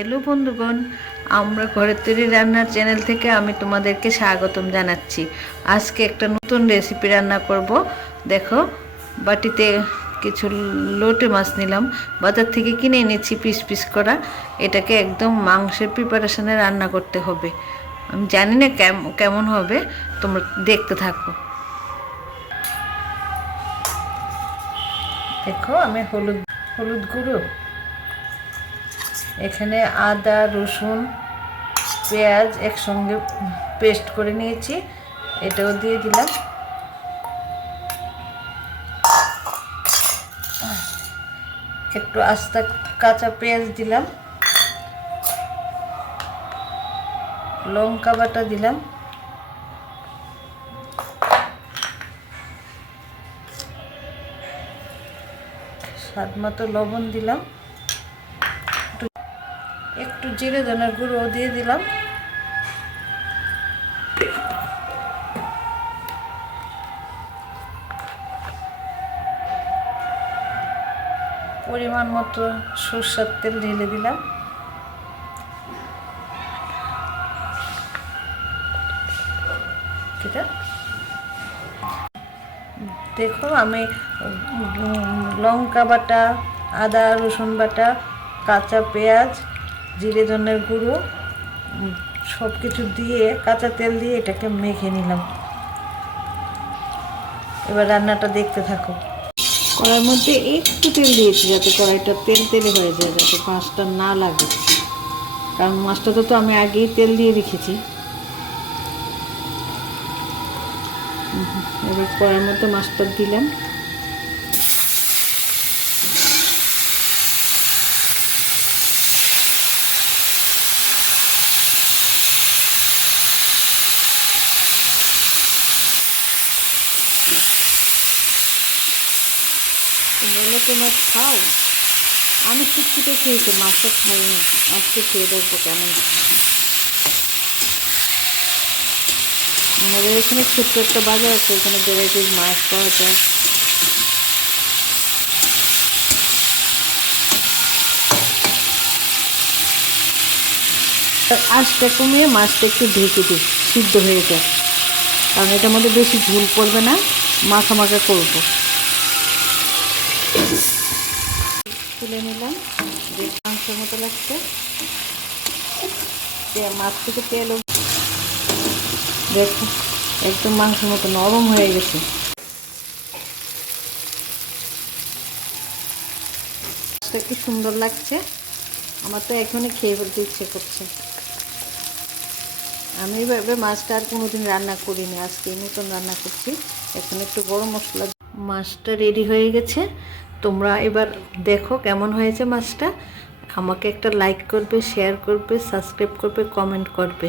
Hello বন্ধুগণ, আমরা ঘরের তৈরি রান্নার চ্যানেল থেকে আমি তোমাদেরকে স্বাগতম জানাচ্ছি। আজকে একটা নতুন রেসিপি রান্না করব। দেখো, বাটিতে কিছু লোটে মাছ নিলাম। বাজার থেকে কিনে এনেছি পিস পিস করা। এটাকে একদম মাংসের প্রিপারেশনে রান্না করতে হবে। আমি জানি না কেম- কেমন হবে, তোমরা দেখতে থাকো। দেখো, আমি হলুদ হলুদ গুঁড়ো এখানে আদা, রসুন, পেঁয়াজ একসঙ্গে পেস্ট করে নিয়েছি। এটাও দিয়ে দিলাম। একটু আস্তা কাঁচা পেঁয়াজ দিলাম। লঙ্কা বাটা দিলাম। স্বাদ মতো লবণ দিলাম। একটু জিরে ধনের গুঁড়ো দিয়ে দিলাম। পরিমাণ মতো সরষের তেল ঢেলে দিলাম। দেখো আমি লঙ্কা বাটা, আদা, রসুন বাটা, কাঁচা পেঁয়াজ জিরে ধনের গুঁড়ো সব কিছু দিয়ে কাঁচা তেল দিয়ে এটাকে মেখে নিলাম। এবার রান্নাটা দেখতে থাকো। কড়াইয়ের মধ্যে একটু তেল দিয়েছি যাতে কড়াইটা তেল তেলে হয়ে যায়, যাতে মাছটা না লাগে। কারণ মাছটাতে তো আমি আগেই তেল দিয়ে রেখেছি। এবার কড়াইয়ের মধ্যে মাছটা দিলাম। বলে তো মাছ খাও। আমি শিক্ষিত খেয়েছি, মাছটা খাই খাইনি। আজকে খেয়ে দেখব কেমন আমাদের এখানে ছোট্ট একটা বাজার আছে ওখানে ভ্যারাইটিস মাছ পাওয়া যায়। আঁচটা কমিয়ে মাছটা একটু ঢেকে দিই, সিদ্ধ হয়ে যায়। কারণ এটার মধ্যে বেশি ঝুল পড়বে না, মাখা মাখা করব। তুলে নিলাম। যে মাংসের মতো লাগছে। মাছ থেকে তেল দেখো, একদম মাংসের মতো নরম হয়ে গেছে। কি সুন্দর লাগছে। আমার তো এখনই খেয়ে ফেলতে ইচ্ছে করছে। আমি এভাবে মাছটা আর কোনোদিন রান্না করিনি। আজকে নতুন রান্না করছি। এখন একটু গরম মশলা মাছটা রেডি হয়ে গেছে। তোমরা এবার দেখো কেমন হয়েছে মাছটা। আমাকে একটা লাইক করবে শেয়ার করবে সাবস্ক্রাইব করবে কমেন্ট করবে।